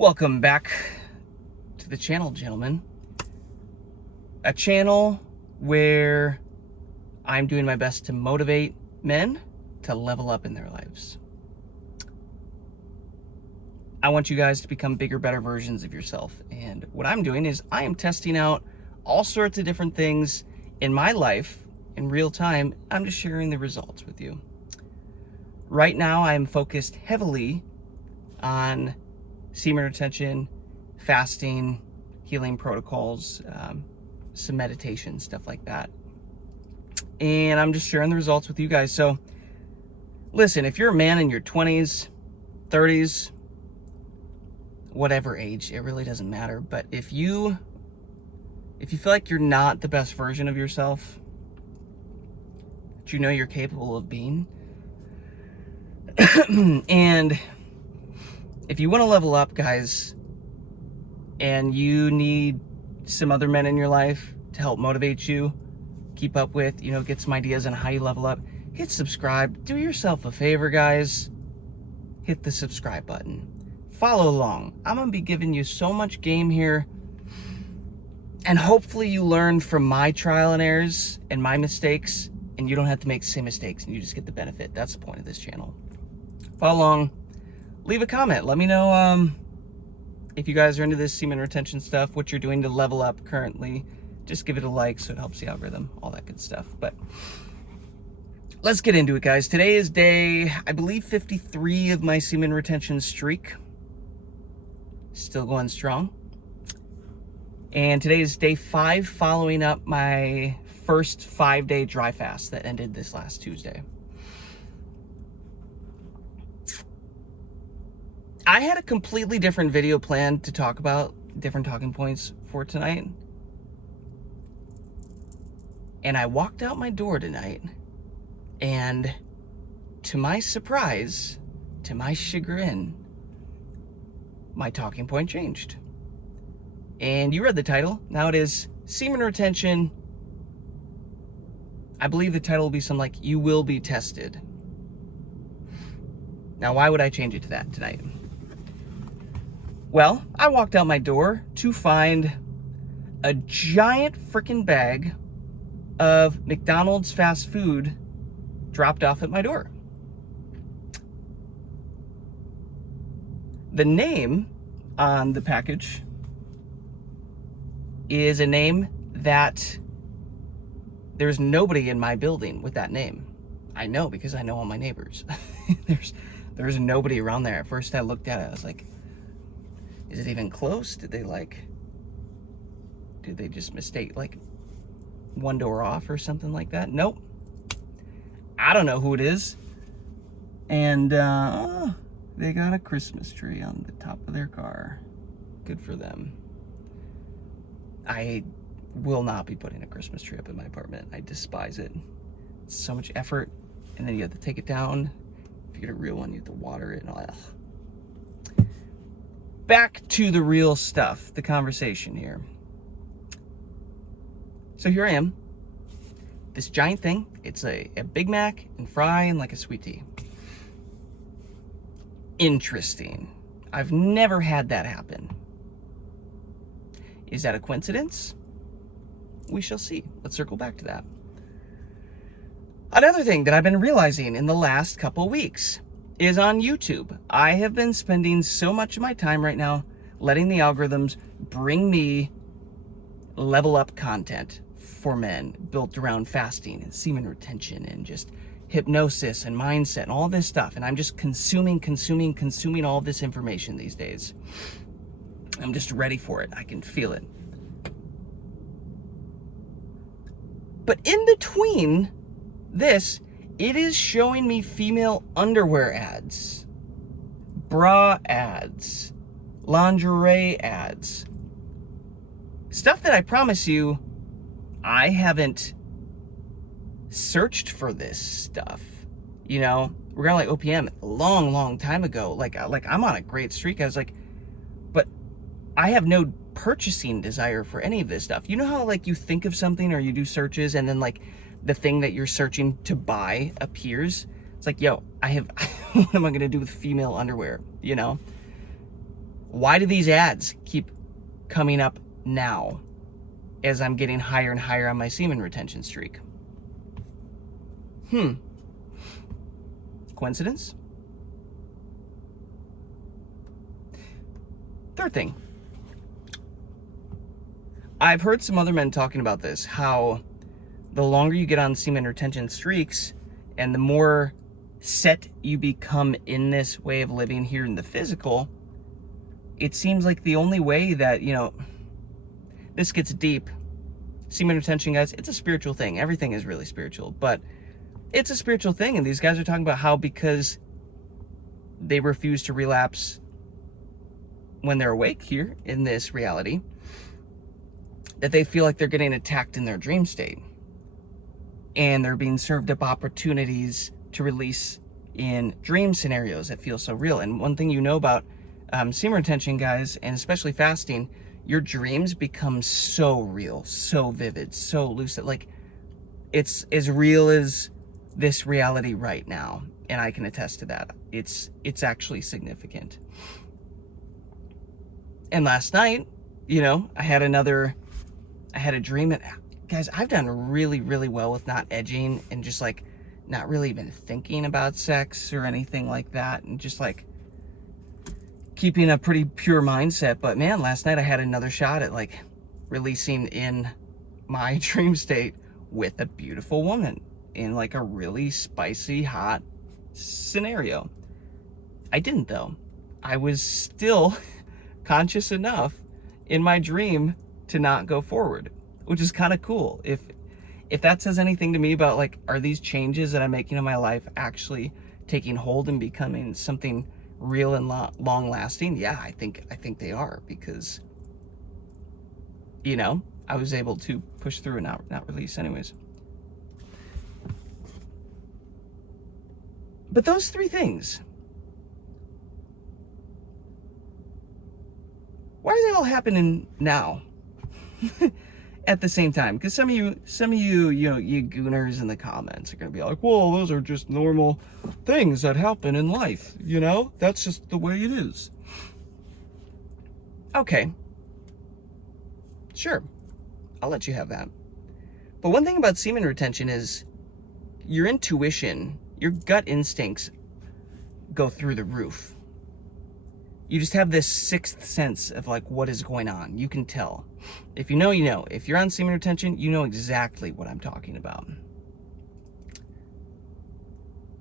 Welcome back to the channel, gentlemen. A channel where I'm doing my best to motivate men to level up in their lives. I want you guys to become bigger, better versions of yourself. And what I'm doing is I am testing out all sorts of different things in my life in real time. I'm just sharing the results with you. Right now, I'm focused heavily on semen retention, fasting, healing protocols, some meditation, stuff like that. And I'm just sharing the results with you guys. So listen, if you're a man in your 20s, 30s, whatever age, it really doesn't matter. But if you feel like you're not the best version of yourself that you know you're capable of being, and if you want to level up, guys, and you need some other men in your life to help motivate you, keep up with, get some ideas on how you level up, hit subscribe. Do yourself a favor, guys. Hit the subscribe button. Follow along. I'm going to be giving you so much game here. And hopefully you learn from my trial and errors and my mistakes, and you don't have to make the same mistakes, and you just get the benefit. That's the point of this channel. Follow along. Leave a comment. Let me know if you guys are into this semen retention stuff, what you're doing to level up currently. Just give it a like so it helps the algorithm, all that good stuff. But let's get into it, guys. Today is day, I believe, 53 of my semen retention streak. Still going strong. And today is day 5 following up my first 5-day dry fast that ended this last Tuesday. I had a completely different video planned to talk about, different talking points for tonight. And I walked out my door tonight, and to my surprise, to my chagrin, my talking point changed. And you read the title. Now it is Semen Retention. I believe the title will be something like, You Will Be Tested. Now, why would I change it to that tonight? Well, I walked out my door to find a giant freaking bag of McDonald's fast food dropped off at my door. The name on the package is a name that there's nobody in my building with that name. I know because I know all my neighbors. There's nobody around there. At first I looked at it, I was like, is it even close? Did they just mistake one door off or something like that? Nope. I don't know who it is. And they got a Christmas tree on the top of their car. Good for them. I will not be putting a Christmas tree up in my apartment. I despise it. It's so much effort, and then you have to take it down. If you get a real one, you have to water it and all that. Back to the real stuff, the conversation here. So here I am. This giant thing. It's a Big Mac and fry and like a sweet tea. Interesting. I've never had that happen. Is that a coincidence? We shall see. Let's circle back to that. Another thing that I've been realizing in the last couple weeks is on YouTube. I have been spending so much of my time right now letting the algorithms bring me level up content for men built around fasting and semen retention and just hypnosis and mindset and all this stuff. And I'm just consuming all this information these days. I'm just ready for it. I can feel it. But in between this, it is showing me female underwear ads, bra ads, lingerie ads. Stuff that I promise you, I haven't searched for this stuff. We're going like OPM a long time ago. Like I'm on a great streak. I was like, but I have no purchasing desire for any of this stuff. You know how you think of something or you do searches and then the thing that you're searching to buy appears? It's like, yo, what am I going to do with female underwear? Why do these ads keep coming up now as I'm getting higher and higher on my semen retention streak? Coincidence? Third thing. I've heard some other men talking about this, how the longer you get on semen retention streaks and the more set you become in this way of living here in the physical, it seems like the only way that, this gets deep. Semen retention, guys, it's a spiritual thing. Everything is really spiritual, but it's a spiritual thing. And these guys are talking about how because they refuse to relapse when they're awake here in this reality, that they feel like they're getting attacked in their dream state. And they're being served up opportunities to release in dream scenarios that feel so real. And one thing you know about semen retention, guys, and especially fasting, your dreams become so real, so vivid, so lucid. Like, it's as real as this reality right now. And I can attest to that. It's actually significant. And last night, I had a dream. And guys, I've done really, really well with not edging and just like not really even thinking about sex or anything like that. And just like keeping a pretty pure mindset. But man, last night I had another shot at like releasing in my dream state with a beautiful woman in like a really spicy, hot scenario. I didn't though. I was still conscious enough in my dream to not go forward, which is kind of cool. If that says anything to me about like, are these changes that I'm making in my life actually taking hold and becoming something real and long lasting? Yeah, I think they are, because I was able to push through and not release anyways. But those three things, why are they all happening now at the same time? Because some of you gooners in the comments are gonna be like, well, those are just normal things that happen in life, that's just the way it is. Okay, sure, I'll let you have that. But one thing about semen retention is your intuition, your gut instincts go through the roof. You just have this sixth sense of like what is going on. You can tell. If you know, you know. If you're on semen retention, you know exactly what I'm talking about.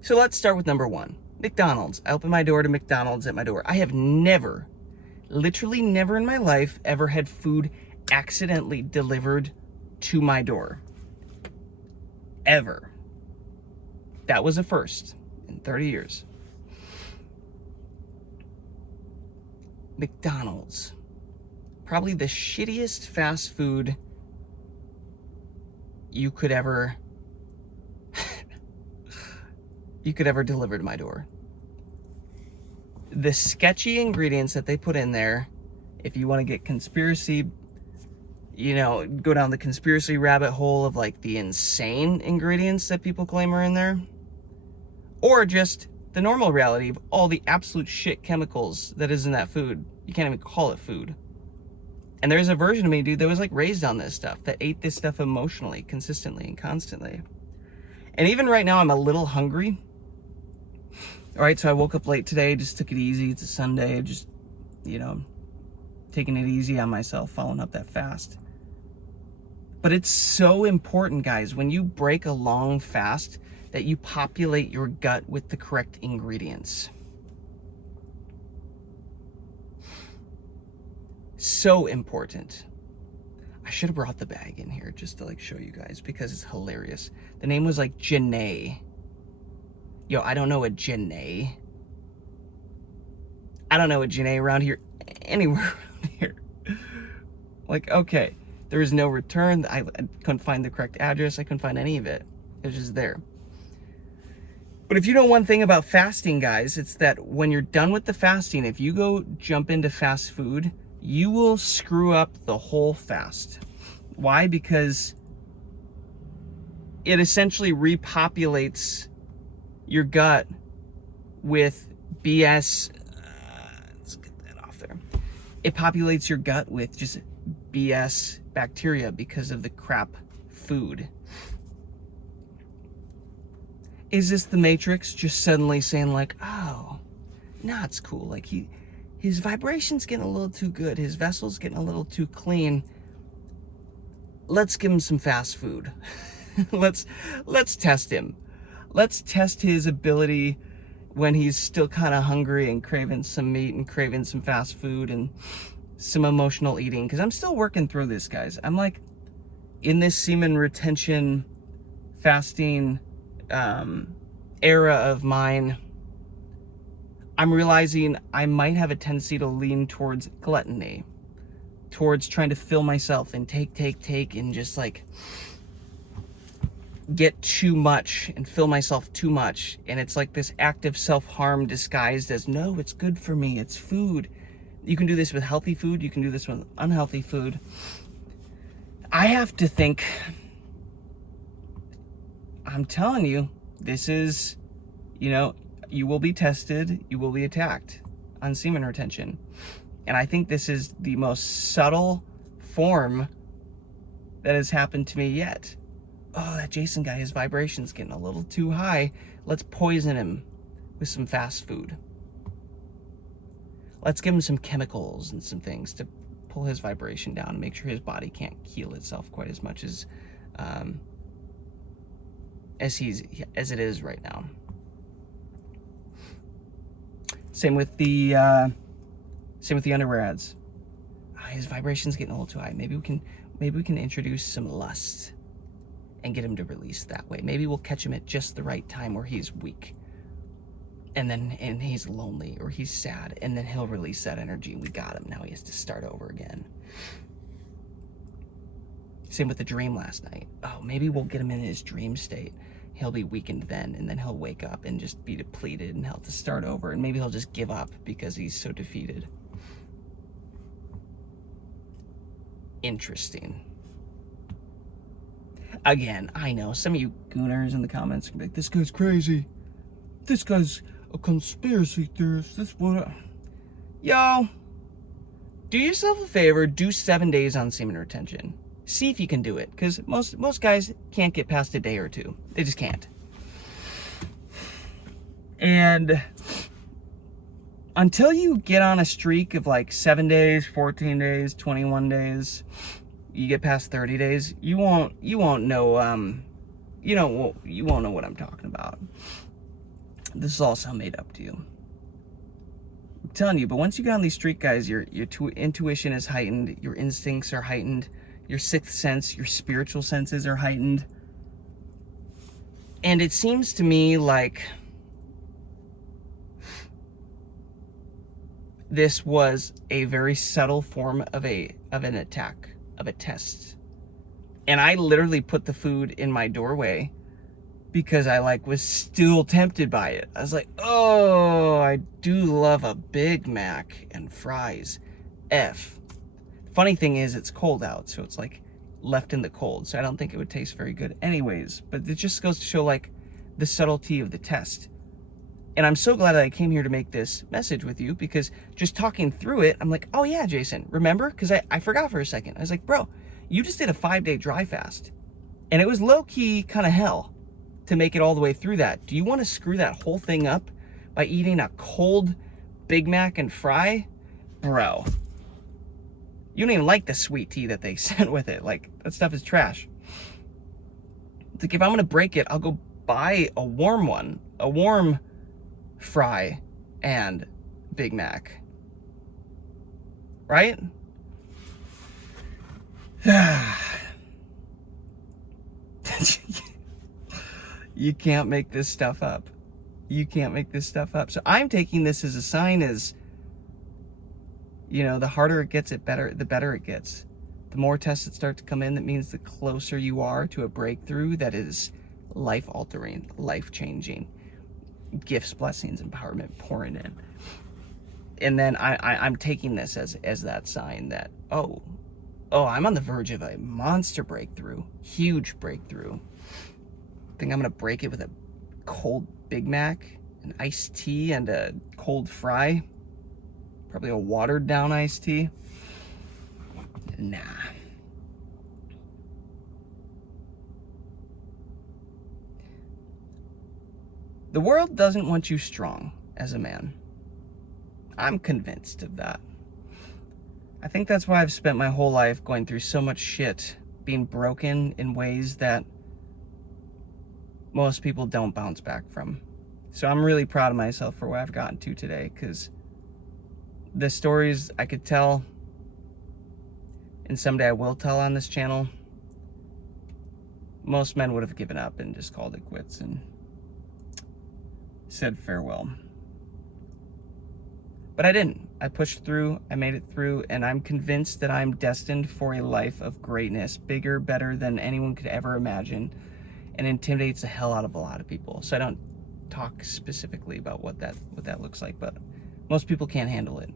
So let's start with number one. McDonald's. I open my door to McDonald's at my door. I have never, literally never in my life ever had food accidentally delivered to my door. Ever. That was a first in 30 years. McDonald's. Probably the shittiest fast food you could ever deliver to my door. The sketchy ingredients that they put in there, if you want to get conspiracy, go down the conspiracy rabbit hole of like the insane ingredients that people claim are in there, or just the normal reality of all the absolute shit chemicals that is in that food. You can't even call it food. And there's a version of me, dude, that was like raised on this stuff, that ate this stuff emotionally, consistently and constantly. And even right now, I'm a little hungry. All right, so I woke up late today, just took it easy. It's a Sunday, just, taking it easy on myself, following up that fast. But it's so important, guys, when you break a long fast, that you populate your gut with the correct ingredients. So important. I should have brought the bag in here just to like show you guys, because it's hilarious. The name was like Janae. Yo, I don't know a Janae. I don't know a Janae around here, anywhere around here. Like, okay, there is no return. I couldn't find the correct address. I couldn't find any of it. It was just there. But if you know one thing about fasting, guys, it's that when you're done with the fasting, if you go jump into fast food, you will screw up the whole fast. Why? Because it essentially repopulates your gut with BS. Let's get that off there. it populates your gut with just BS bacteria because of the crap food. Is this the Matrix just suddenly saying like, oh, nah, it's cool. Like his vibration's getting a little too good. His vessel's getting a little too clean. Let's give him some fast food. let's test him. Let's test his ability when he's still kind of hungry and craving some meat and craving some fast food and some emotional eating. Because I'm still working through this, guys. I'm like in this semen retention fasting era of mine. I'm realizing I might have a tendency to lean towards gluttony, towards trying to fill myself and take and just like get too much and fill myself too much. And it's like this act of self-harm disguised as, no, it's good for me, it's food. You can do this with healthy food, you can do this with unhealthy food. I have to think, I'm telling you, this is, you know, you will be tested, you will be attacked on semen retention. And I think this is the most subtle form that has happened to me yet. Oh, that Jason guy, his vibration's getting a little too high. Let's poison him with some fast food. Let's give him some chemicals and some things to pull his vibration down and make sure his body can't heal itself quite as much as it is right now. Same with the underwear ads. His vibration's getting a little too high. Maybe we can introduce some lust and get him to release that way. Maybe we'll catch him at just the right time where he's weak. And he's lonely or he's sad, and then he'll release that energy. We got him. Now he has to start over again. Same with the dream last night. Oh, maybe we'll get him in his dream state. He'll be weakened then, and then he'll wake up and just be depleted, and he'll have to start over, and maybe he'll just give up because he's so defeated. Interesting. Again, I know some of you gooners in the comments are like, this guy's crazy. This guy's a conspiracy theorist. Yo, do yourself a favor, do 7 days on semen retention. See if you can do it, because most guys can't get past a day or two. They just can't. And until you get on a streak of like 7 days, 14 days, 21 days, you get past 30 days, you won't know you won't know what I'm talking about. This is all so made up to you. I'm telling you, but once you get on these streak, guys, your intuition is heightened, your instincts are heightened, your sixth sense, your spiritual senses are heightened. And it seems to me like this was a very subtle form of an attack, of a test. And I literally put the food in my doorway because I was still tempted by it. I was like, oh, I do love a Big Mac and fries. Funny thing is, it's cold out, so it's left in the cold, so I don't think it would taste very good anyways. But it just goes to show the subtlety of the test. And I'm so glad that I came here to make this message with you, because just talking through it, I'm like, oh yeah, Jason, remember? Because I forgot for a second. I was like, bro, you just did a 5-day dry fast, and it was low-key kind of hell to make it all the way through that. Do you want to screw that whole thing up by eating a cold Big Mac and fry? Bro, you don't even like the sweet tea that they sent with it. That stuff is trash. It's if I'm going to break it, I'll go buy a warm one, a warm fry and Big Mac. Right? You can't make this stuff up. You can't make this stuff up. So I'm taking this as a sign, as, the harder it gets, the better it gets. The more tests that start to come in, that means the closer you are to a breakthrough that is life-altering, life-changing. Gifts, blessings, empowerment pouring in. And then I'm taking this as that sign that, oh, I'm on the verge of a monster breakthrough, huge breakthrough. I think I'm gonna break it with a cold Big Mac, an iced tea, and a cold fry. Probably a watered down iced tea. Nah. The world doesn't want you strong as a man. I'm convinced of that. I think that's why I've spent my whole life going through so much shit, being broken in ways that most people don't bounce back from. So I'm really proud of myself for where I've gotten to today, because the stories I could tell, and someday I will tell on this channel, most men would have given up and just called it quits and said farewell. But I didn't. I pushed through, I made it through, and I'm convinced that I'm destined for a life of greatness, bigger, better than anyone could ever imagine, and intimidates the hell out of a lot of people. So I don't talk specifically about what that looks like, but most people can't handle it.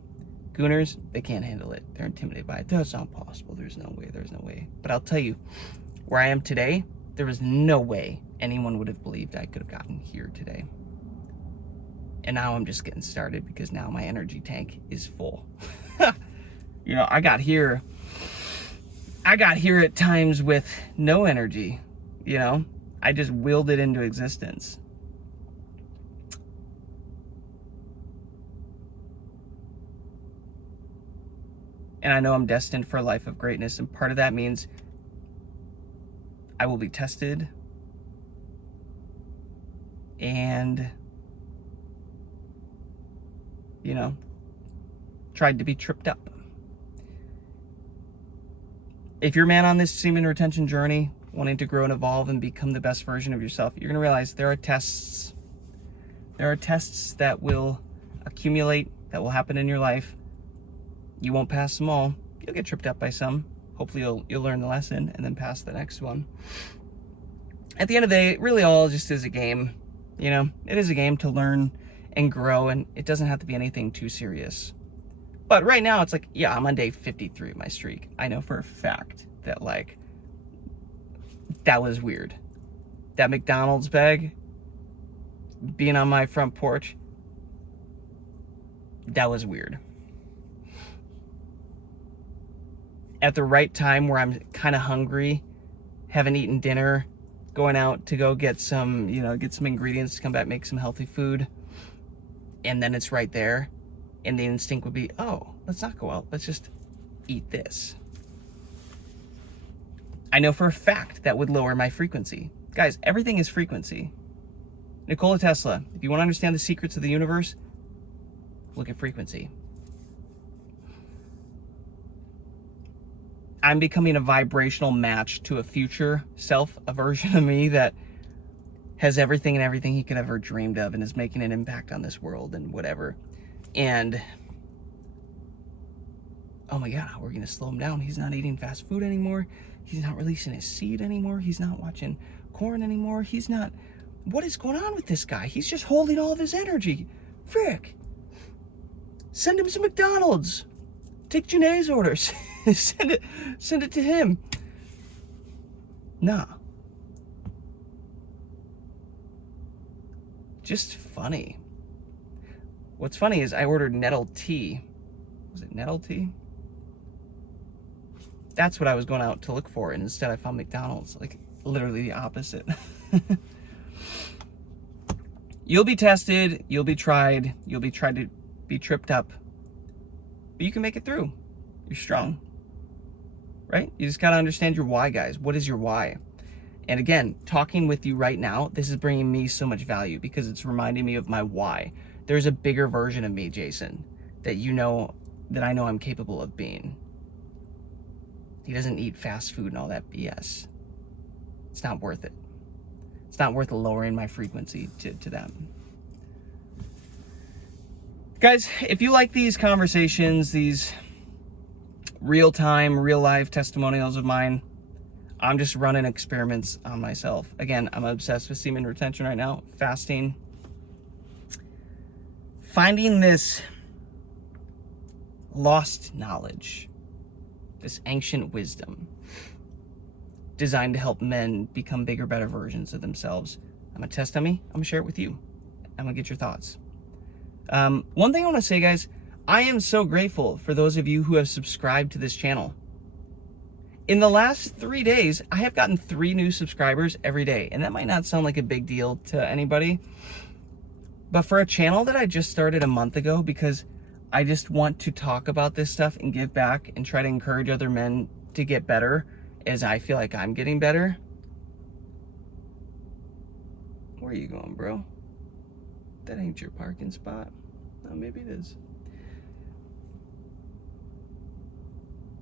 Gooners, they can't handle it. They're intimidated by it. That's not possible. There's no way. But I'll tell you, where I am today, there was no way anyone would have believed I could have gotten here today. And now I'm just getting started, because now my energy tank is full. You know, I got here at times with no energy, you know? I just willed it into existence. And I know I'm destined for a life of greatness, and part of that means I will be tested and, you know, tried to be tripped up. If you're a man on this semen retention journey, wanting to grow and evolve and become the best version of yourself, you're going to realize there are tests. There are tests that will accumulate, that will happen in your life. You won't pass them all. You'll get tripped up by some. Hopefully you'll learn the lesson and then pass the next one. At the end of the day, it really all just is a game. You know, it is a game to learn and grow, and it doesn't have to be anything too serious. But right now it's like, yeah, I'm on day 53 of my streak. I know for a fact that, like, that was weird. That McDonald's bag being on my front porch, that was weird. At the right time where I'm kind of hungry, haven't eaten dinner, going out to go get some, you know, get some ingredients to come back, make some healthy food. And then it's right there. And the instinct would be, oh, let's not go out. Let's just eat this. I know for a fact that would lower my frequency. Guys, everything is frequency. Nikola Tesla, if you want to understand the secrets of the universe, look at frequency. I'm becoming a vibrational match to a future self, a version of me that has everything and everything he could ever dreamed of and is making an impact on this world and whatever. And, oh my God, we're going to slow him down. He's not eating fast food anymore. He's not releasing his seed anymore. He's not watching corn anymore. He's not, what is going on with this guy? He's just holding all of his energy. Frick. Send him some McDonald's. Take Janae's orders. Send it to him. Nah. Just funny. What's funny is I ordered nettle tea. Was it nettle tea? That's what I was going out to look for, and instead I found McDonald's. Like, literally the opposite. You'll be tested, you'll be tried to be tripped up, but you can make it through. You're strong, right? You just got to understand your why, guys. What is your why? And again, talking with you right now, this is bringing me so much value because it's reminding me of my why. There's a bigger version of me, Jason, that you know, that I know I'm capable of being. He doesn't eat fast food and all that BS. It's not worth it. It's not worth lowering my frequency to them. Guys, if you like these conversations, these real-time, real-life testimonials of mine, I'm just running experiments on myself. Again, I'm obsessed with semen retention right now, fasting. Finding this lost knowledge, this ancient wisdom designed to help men become bigger, better versions of themselves. I'm gonna test on me. I'm gonna share it with you. I'm gonna get your thoughts. One thing I want to say, guys, I am so grateful for those of you who have subscribed to this channel. In the last 3 days, I have gotten 3 new subscribers every day, and that might not sound like a big deal to anybody, but for a channel that I just started a month ago, because I just want to talk about this stuff and give back and try to encourage other men to get better as I feel like I'm getting better. Where are you going, bro? That ain't your parking spot. Oh, maybe it is.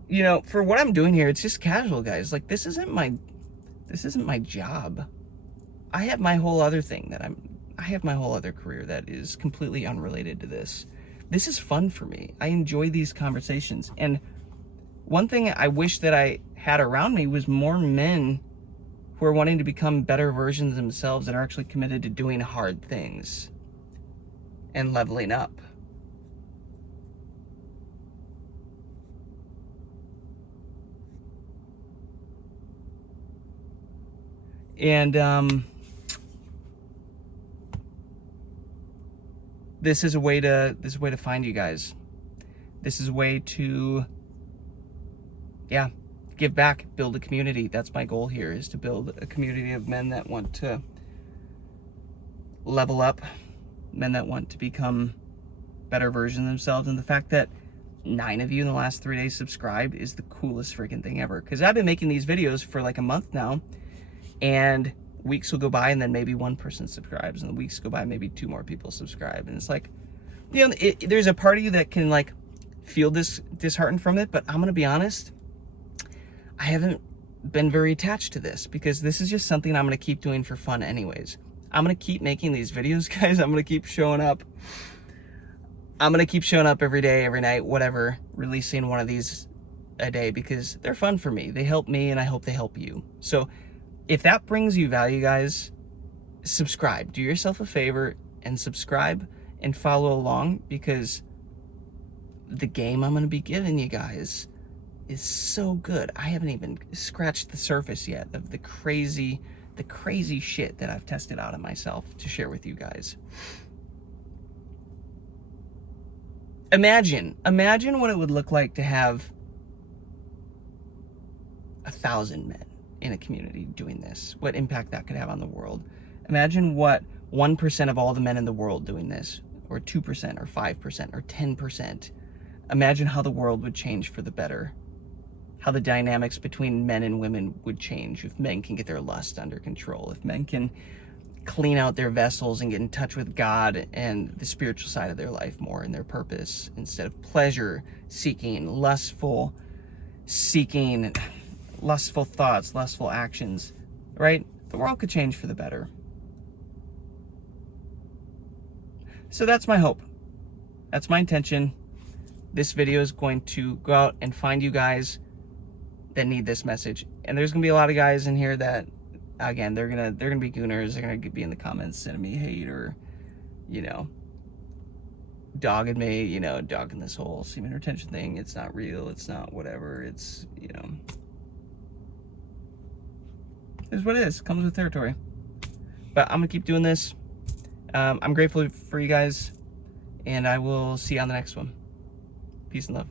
You know, for what I'm doing here, it's just casual, guys. Like, this isn't my job. I have my whole other thing I have my whole other career that is completely unrelated to this. This is fun for me. I enjoy these conversations. And one thing I wish that I had around me was more men who are wanting to become better versions of themselves and are actually committed to doing hard things and leveling up. And this is a way to find you guys. This is a way to, yeah, give back, build a community. That's my goal here, is to build a community of men that want to level up, men that want to become better versions of themselves. And the fact that 9 of you in the last 3 days subscribed is the coolest freaking thing ever. Because I've been making these videos for like a month now, and weeks will go by and then maybe 1 person subscribes, and the weeks go by, maybe 2 more people subscribe. And it's like, you know, there's a part of you that can like feel disheartened from it, but I'm gonna be honest, I haven't been very attached to this, because this is just something I'm gonna keep doing for fun anyways. I'm gonna keep making these videos, guys. I'm gonna keep showing up. I'm gonna keep showing up every day, every night, whatever, releasing one of these a day, because they're fun for me. They help me, and I hope they help you. So if that brings you value, guys, subscribe. Do yourself a favor and subscribe and follow along, because the game I'm going to be giving you guys is so good. I haven't even scratched the surface yet of the crazy shit that I've tested out of myself to share with you guys. Imagine what it would look like to have 1,000 men in a community doing this, what impact that could have on the world. Imagine what 1% of all the men in the world doing this, or 2%, or 5%, or 10%. Imagine how the world would change for the better. How the dynamics between men and women would change if men can get their lust under control, if men can clean out their vessels and get in touch with God and the spiritual side of their life more, and their purpose, instead of pleasure seeking, lustful thoughts, lustful actions, right? The world could change for the better. So that's my hope. That's my intention. This video is going to go out and find you guys that need this message. And there's gonna be a lot of guys in here that, again, they're gonna be gooners. They're gonna be in the comments sending me hate, or, you know, dogging me, you know, dogging this whole semen retention thing. It's not real. It's not whatever. It's, you know, it's what it is. It comes with territory. But I'm gonna keep doing this. I'm grateful for you guys, and I will see you on the next one. Peace and love.